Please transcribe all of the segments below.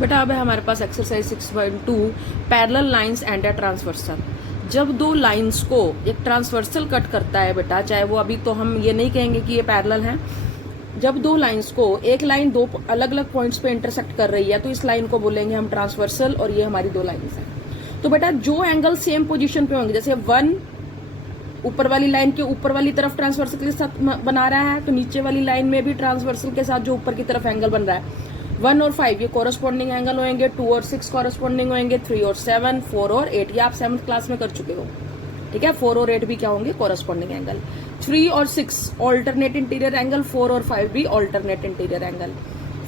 बेटा अब है हमारे पास exercise 6.2 parallel lines and a transversal. जब दो लाइंस को एक ट्रांसवर्सल कट करता है बेटा, चाहे वो अभी तो हम ये नहीं कहेंगे कि ये पैरेलल हैं, जब दो लाइंस को एक लाइन दो अलग अलग पॉइंट्स पे इंटरसेक्ट कर रही है तो इस लाइन को बोलेंगे हम ट्रांसवर्सल और ये हमारी दो लाइंस हैं। तो बेटा जो एंगल सेम पोजीशन पे होंगे, जैसे 1 ऊपर वाली लाइन के ऊपर वाली तरफ ट्रांसवर्सल के साथ बना रहा है तो नीचे वाली लाइन में भी ट्रांसवर्सल के साथ जो ऊपर की तरफ एंगल बन रहा है 1 और 5 ये कोरस्पॉन्डिंग एंगल होंगे, 2 और 6 कोरस्पॉन्डिंग होंगे, 3 और 7, 4 और 8 ये आप 7th क्लास में कर चुके हो। ठीक है, 4 और 8 भी क्या होंगे, कोरस्पॉन्डिंग एंगल। 3 और 6 ऑल्टरनेट इंटीरियर एंगल, 4 और 5 भी ऑल्टरनेट इंटीरियर एंगल।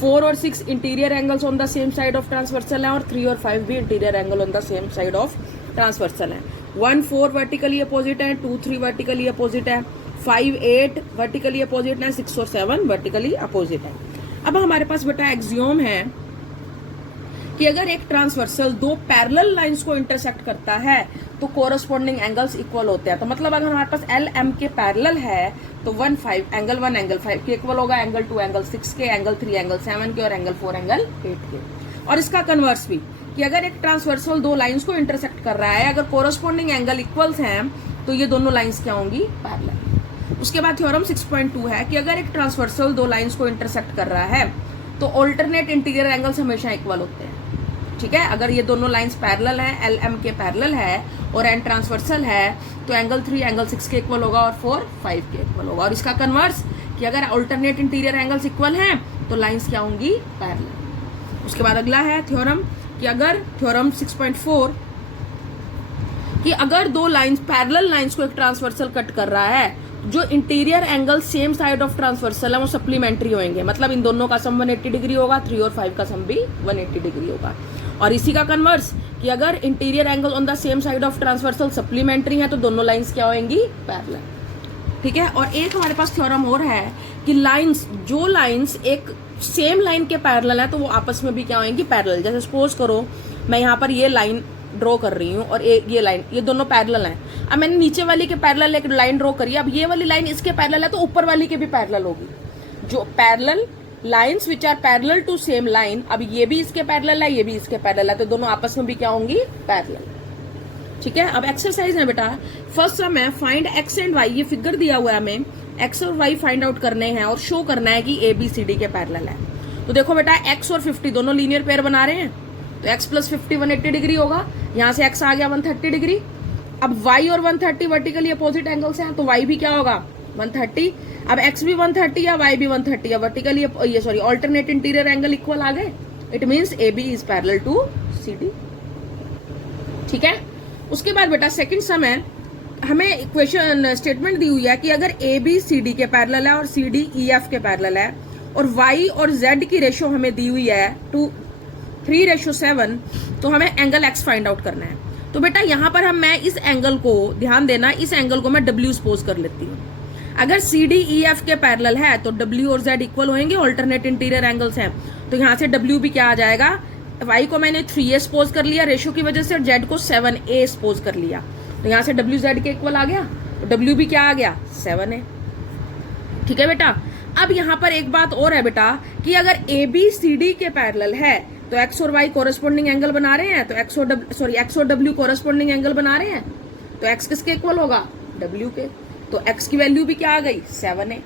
4 और 6 interior angles on the same side of transversal है और 3 और 5 भी interior angle on the same side of transversal है। 1 4 वर्टिकली अपोजिट है, 2 3 वर्टिकली अपोजिट है, 5 8 वर्टिकली अपोजिट है, 6 और 7 वर्टिकली अपोजिट है। अब हमारे पास बेटा एक्सियोम है कि अगर एक ट्रांसवर्सल दो पैरेलल लाइंस को इंटरसेक्ट करता है तो कोरस्पॉन्डिंग एंगल्स इक्वल होते हैं। तो मतलब अगर हमारे पास एल एम के पैरेलल है तो 1 5 एंगल 1 एंगल 5 के इक्वल होगा, एंगल 2 एंगल 6 के, एंगल 3 एंगल 7 के और एंगल 4 एंगल 8 के। और इसका कन्वर्स भी कि अगर एक ट्रांसवर्सल दो लाइंस को इंटरसेक्ट कर रहा है, अगर कोरस्पॉन्डिंग एंगल इक्वल्स हैं तो ये दोनों लाइंस क्या होंगी, पैरेलल। उसके बाद थ्योरम 6.2 है कि अगर एक ट्रांसवर्सल दो लाइंस को इंटरसेक्ट कर रहा है तो ऑल्टरनेट इंटीरियर एंगल्स हमेशा इक्वल होते हैं। ठीक है, अगर ये दोनों लाइंस पैरेलल हैं, एल एम के पैरेलल है और एन ट्रांसवर्सल है तो एंगल 3 एंगल 6 के इक्वल होगा और 4 5 के इक्वल होगा। और इसका कन्वर्स कि अगर ऑल्टरनेट इंटीरियर एंगल्स इक्वल हैं तो लाइंस क्या होंगी, पैरेलल। उसके बाद अगला है थ्योरम कि अगर थ्योरम 6.4 कि अगर दो लाइंस पैरेलल लाइंस को एक ट्रांसवर्सल कट कर रहा है, जो interior angle same side of transversal है वो सप्लीमेंट्री होंगे, मतलब इन दोनों का सम 180 डिग्री होगा, 3 और 5 का सम भी 180 डिग्री होगा। और इसी का कन्वर्स कि अगर interior angle on the same side of transversal supplementary है तो दोनों लाइंस क्या होंगी, पैरेलल। ठीक है, और एक हमारे पास थ्योरम और है कि लाइंस जो लाइंस एक सेम लाइन के पैरेलल है तो वो आपस में भी क्या होंगी, पैरेलल। जैसे सपोज करो मैं यहाँ पर ये लाइन ड्रॉ कर रही हूँ और ये लाइन, ये दोनों पैरेलल हैं। अब मैंने नीचे वाली के पैरेलल एक लाइन ड्रॉ करी, अब ये वाली लाइन इसके पैरेलल है तो ऊपर वाली के भी पैरेलल होगी। जो parallel lines which are parallel to same line, अब ये भी इसके पैरेलल है, ये भी इसके पैरेलल है तो दोनों आपस में भी क्या होंगी, पैरेलल। ठीक है, अब एक्सरसाइज है बेटा, फर्स्ट सम है फाइंड एक्स एंड वाई, ये फिगर दिया हुआ है हमें, एक्स और वाई फाइंड आउट करने हैं और शो करना है कि ए बी सी डी के पैरेलल है। तो देखो बेटा एक्स और 50 दोनों लीनियर पेयर बना रहे हैं तो x प्लस 50 180 डिग्री होगा, यहाँ से x आ गया 130 डिग्री। अब y और 130 वर्टिकली अपोजिट एंगल्स हैं तो y भी क्या होगा, 130। अब x भी 130 या y भी 130 या वर्टिकली ये sorry alternate interior angle equal आ गए, it means A B is parallel to C D. ठीक है, उसके बाद बेटा सेकंड सम है, हमें इक्वेशन स्टेटमेंट दी हुई है कि अगर ए बी सी डी के पैरेलल है और सी डी ई एफ के पैरेलल है और y और z की रेशियो हमें दी हुई है 3:7, तो हमें एंगल x फाइंड आउट करना है। तो बेटा यहाँ पर मैं इस एंगल को ध्यान देना, इस एंगल को मैं w सपोज कर लेती हूँ। अगर सी डी ई एफ के पैरेलल है तो w और z इक्वल होंगे, ऑल्टरनेट इंटीरियर एंगल्स हैं तो यहाँ से w भी क्या आ जाएगा, y को मैंने 3a सपोज कर लिया रेशियो की वजह से और z को 7a सपोज कर लिया तो यहाँ से w z के इक्वल आ गया तो w भी क्या आ गया, 7a। ठीक है बेटा, अब यहाँ पर एक बात और है बेटा कि अगर ए बी सी डी के पैरेलल है तो x और y कोरस्पॉन्डिंग एंगल बना रहे हैं तो x और w कोरस्पॉन्डिंग एंगल बना रहे हैं तो x किसके इक्वल होगा, w के। तो x की वैल्यू भी क्या आ गई, 7a।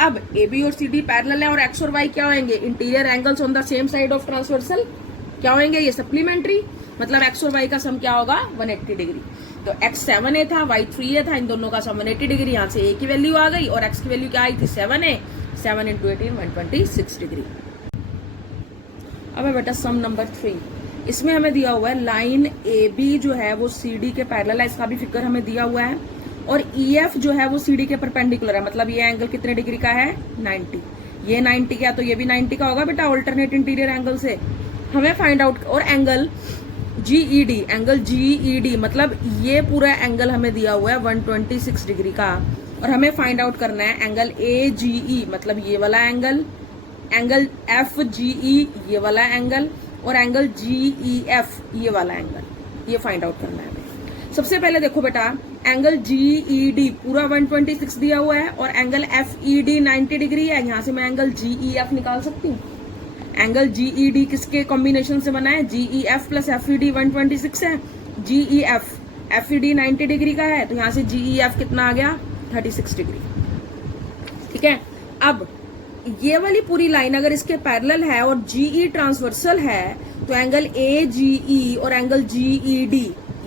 अब ए बी और सी डी पैरेलल है और x और y क्या होंगे, interior angles on the same side of transversal क्या होंगे, ये सप्लीमेंट्री, मतलब x और y का सम क्या होगा, 180 डिग्री। तो x 7a था, y 3a था, इन दोनों का सम 180 डिग्री, यहाँ से a की वैल्यू आ गई और x की वैल्यू क्या आई थी, 7a, 7 × 18 126 डिग्री। अब है बेटा सम नंबर 3, इसमें हमें दिया हुआ है लाइन ए बी जो है वो सी डी के पैरेलल है, इसका भी फिगर हमें दिया हुआ है और ई एफ जो है वो सी डी के परपेंडिकुलर है, मतलब ये एंगल कितने डिग्री का है, 90। ये 90 का तो ये भी 90 का होगा बेटा ऑल्टरनेट इंटीरियर एंगल से। हमें फाइंड आउट, और एंगल जी ई डी मतलब ये पूरा एंगल हमें दिया हुआ है 126 डिग्री का और हमें फाइंड आउट करना है एंगल ए जी ई मतलब ये वाला एंगल, एंगल एफ जी ई ये वाला एंगल और एंगल जी ई एफ ये वाला एंगल, ये फाइंड आउट करना है हमें। सबसे पहले देखो बेटा एंगल जी ई डी पूरा 126 दिया हुआ है और angle F E D 90 degree है, यहाँ से मैं एंगल जी ई एफ निकाल सकती हूँ। एंगल GED किसके कॉम्बिनेशन से बना है? GEF प्लस FED 126 है। GEF FED 90 डिग्री का है, तो यहाँ से GEF कितना आ गया? 36 डिग्री। ठीक है, अब ये वाली पूरी लाइन अगर इसके पैरेलल है और GE ट्रांसवर्सल है, तो एंगल AGE और एंगल GED,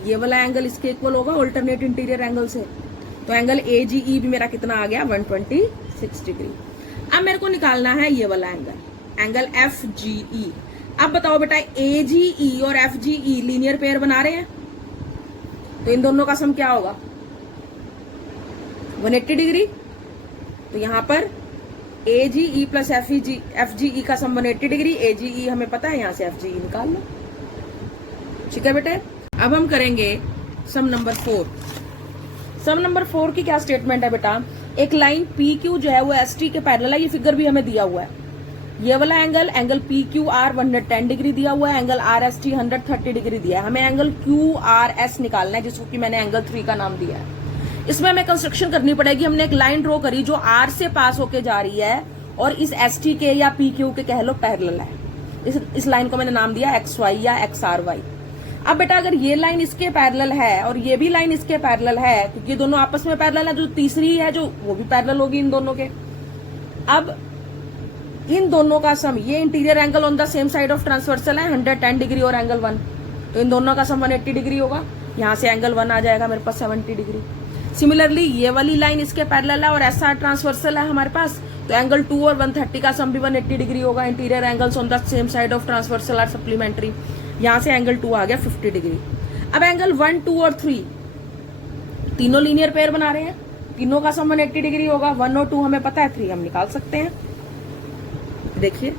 ये वाला एंगल इसके इक्वल होगा ऑल्टरनेट इंटीरियर एंगल से। तो एंगल AGE भी मेरा कितना आ गया? 126 डिग्री। अब मेरे को निकालना है ये वाला एंगल FGE। अब बताओ बेटा, AGE और FGE लीनियर पेयर बना रहे हैं, तो इन दोनों का सम क्या होगा? 180 डिग्री। तो यहां पर AGE प्लस FGE का सम 180 डिग्री। AGE हमें पता है, यहां से FGE निकाल लो। ठीक है बेटे, अब हम करेंगे सम नंबर 4। सम नंबर 4 की क्या स्टेटमेंट है बेटा? एक लाइन PQ जो है वो ST के पैरेलल है, ये फिगर भी हमें दिया हुआ है। ये वाला एंगल PQR 110 डिग्री दिया हुआ है, एंगल RST 130 डिग्री दिया है। हमें एंगल QRS निकालना है, जिसको कि मैंने एंगल 3 का नाम दिया है। इसमें हमें कंस्ट्रक्शन करनी पड़ेगी। हमने एक लाइन ड्रॉ करी जो R से पास होके जा रही है और इस ST के या PQ के कह लो पैरेलल है। इस लाइन को मैंने नाम दिया XY या XRY। अब बेटा अगर ये लाइन इसके पैरेलल है और ये भी लाइन इसके पैरेलल है, क्योंकि ये दोनों आपस में पैरेलल है, जो तीसरी है जो वो भी पैरेलल होगी इन दोनों के। अब इन दोनों का सम, ये interior angle on the same side of transversal है 110 डिग्री और एंगल 1, तो इन दोनों का सम 180 डिग्री होगा। यहाँ से एंगल 1 आ जाएगा मेरे पास 70 डिग्री। सिमिलरली ये वाली लाइन इसके पैरेलल है और SR ट्रांसवर्सल है हमारे पास, तो एंगल 2 और 130 का सम भी 180 डिग्री होगा। Interior angles on the same side of transversal are supplementary. यहाँ से एंगल 2 आ गया 50 डिग्री। अब एंगल 1, 2 और 3 तीनों लीनियर पेयर बना रहे हैं, तीनों का सम 180 डिग्री होगा। 1 और 2 हमें पता है, 3 हम निकाल सकते हैं। देखिए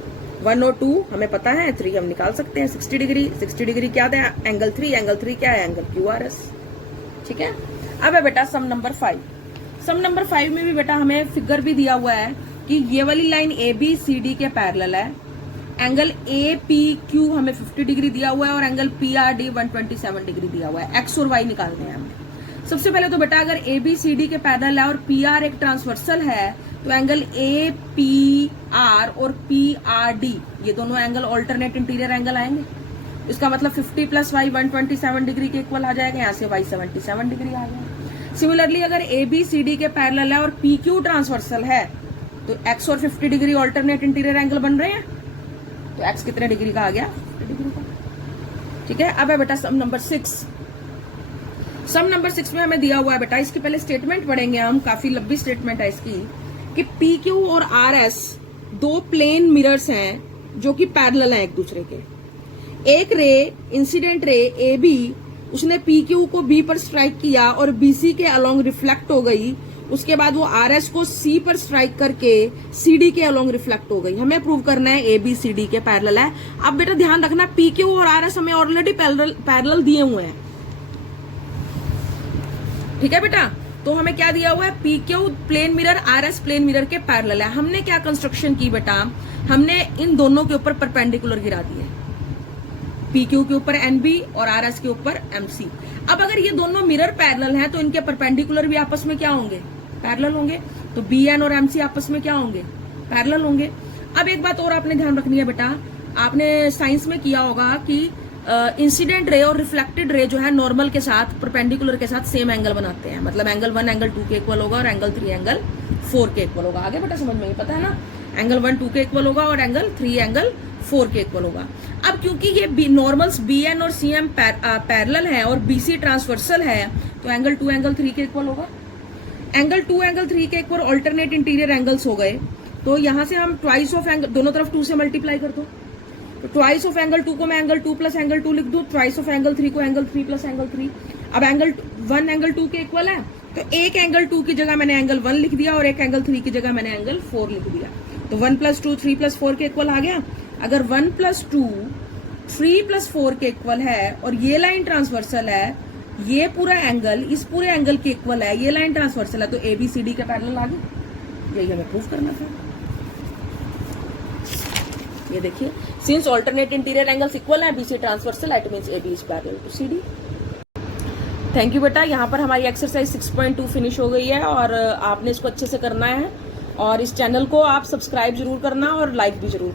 1 और 2 हमें पता है, 3 हम निकाल सकते हैं। 60 डिग्री, 60 डिग्री क्या है? एंगल 3 क्या है? Angle QRS। ठीक है, अब है बेटा सम नंबर 5। सम नंबर 5 में भी बेटा हमें फिगर भी दिया हुआ है कि ये वाली लाइन ABCD के पैरेलल है। एंगल APQ हमें 50 डिग्री दिया हुआ है और एंगल PRD 127 डिग्री दिया हुआ है। X और Y निकालने हैं हमें। सबसे पहले तो बेटा अगर ABCD के पैरेलल है और PR एक ट्रांसवर्सल है, तो एंगल APR और PRD ये दोनों एंगल ऑल्टरनेट इंटीरियर एंगल आएंगे। इसका मतलब 50 प्लस Y 127 डिग्री के इक्वल आ जाएगा। यहाँ से Y 77 डिग्री आ गया। सिमिलरली अगर ABCD के पैरेलल है और PQ ट्रांसवर्सल है, तो X और 50 डिग्री ऑल्टरनेट इंटीरियर एंगल बन रहे हैं, तो X कितने डिग्री का आ गया? 50 डिग्री का। ठीक है, अब है बेटा सम नंबर 6। सम नंबर 6 में हमें दिया हुआ है बेटा, इसकी पहले स्टेटमेंट पढ़ेंगे हम, काफी लंबी स्टेटमेंट है इसकी, कि PQ और RS दो प्लेन मिरर्स हैं जो कि पैरेलल हैं एक दूसरे के। एक रे, इंसिडेंट रे AB, उसने PQ को B पर स्ट्राइक किया और BC के अलोंग रिफ्लेक्ट हो गई। उसके बाद वो RS को C पर स्ट्राइक करके CD के अलोंग रिफ्लेक्ट हो गई। हमें प्रूव करना है ABCD के पैरेलल है। अब बेटा ध्यान रखना, PQ और RS हमें ऑलरेडी पैरेलल दिए हुए हैं। ठीक है बेटा, तो हमें क्या दिया हुआ है? PQ plane mirror, RS plane mirror के पैरेलल है। हमने क्या कंस्ट्रक्शन की बेटा? हमने इन दोनों के ऊपर परपेंडिकुलर गिरा दिए, PQ के ऊपर NB और RS के ऊपर MC। अब अगर ये दोनों मिरर पैरेलल हैं, तो इनके परपेंडिकुलर भी आपस में क्या होंगे? पैरेलल होंगे। तो BN और MC आपस में क्या होंगे? पैरेलल होंगे। अब एक बात और आपने ध्यान रखनी है बेटा, आपने साइंस में किया होगा कि इंसिडेंट रे और रिफ्लेक्टेड रे जो है नॉर्मल के साथ, परपेंडिकुलर के साथ सेम एंगल बनाते हैं। मतलब एंगल 1 एंगल 2 के इक्वल होगा और एंगल 3 एंगल 4 के इक्वल होगा। आगे बेटा समझ में ही पता है ना, एंगल 1 2 के इक्वल होगा और एंगल 3 एंगल 4 के इक्वल होगा। अब क्योंकि ये नॉर्मल्स BN और CM पैरेलल है और BC ट्रांसवर्सल है, तो एंगल 2 एंगल 3 के इक्वल होगा। एंगल 2 एंगल 3 के इक्वल ऑल्टरनेट इंटीरियर एंगल्स हो गए, तो यहां से हम ट्वाइस ऑफ एंगल, दोनों तरफ 2 से मल्टीप्लाई कर दो, तो ट्वाइस ऑफ एंगल 2 को मैं एंगल 2 प्लस एंगल 2 लिख दूं, ट्वाइस ऑफ एंगल 3 को एंगल 3 प्लस एंगल 3। अब एंगल 1 एंगल 2 के इक्वल है, तो एक एंगल 2 की जगह मैंने एंगल 1 लिख दिया और एक एंगल 3 की जगह मैंने एंगल 4 लिख दिया। तो 1 प्लस 2 3 प्लस 4 के इक्वल आ गया। अगर 1 प्लस 2 3 प्लस 4 के इक्वल है और ये लाइन ट्रांसवर्सल है, ये पूरा एंगल इस पूरे एंगल के इक्वल है, ये लाइन ट्रांसवर्सल है, तो ABCD के पैरेलल आ गई। यही हमें प्रूफ करना था। ये देखिए, since alternate interior angles equal है, BC transversal, it means AB is parallel to CD। Thank you बेटा, यहाँ पर हमारी एक्सरसाइज 6.2 फिनिश हो गई है और आपने इसको अच्छे से करना है और इस चैनल को आप सब्सक्राइब जरूर करना और लाइक भी जरूर करना।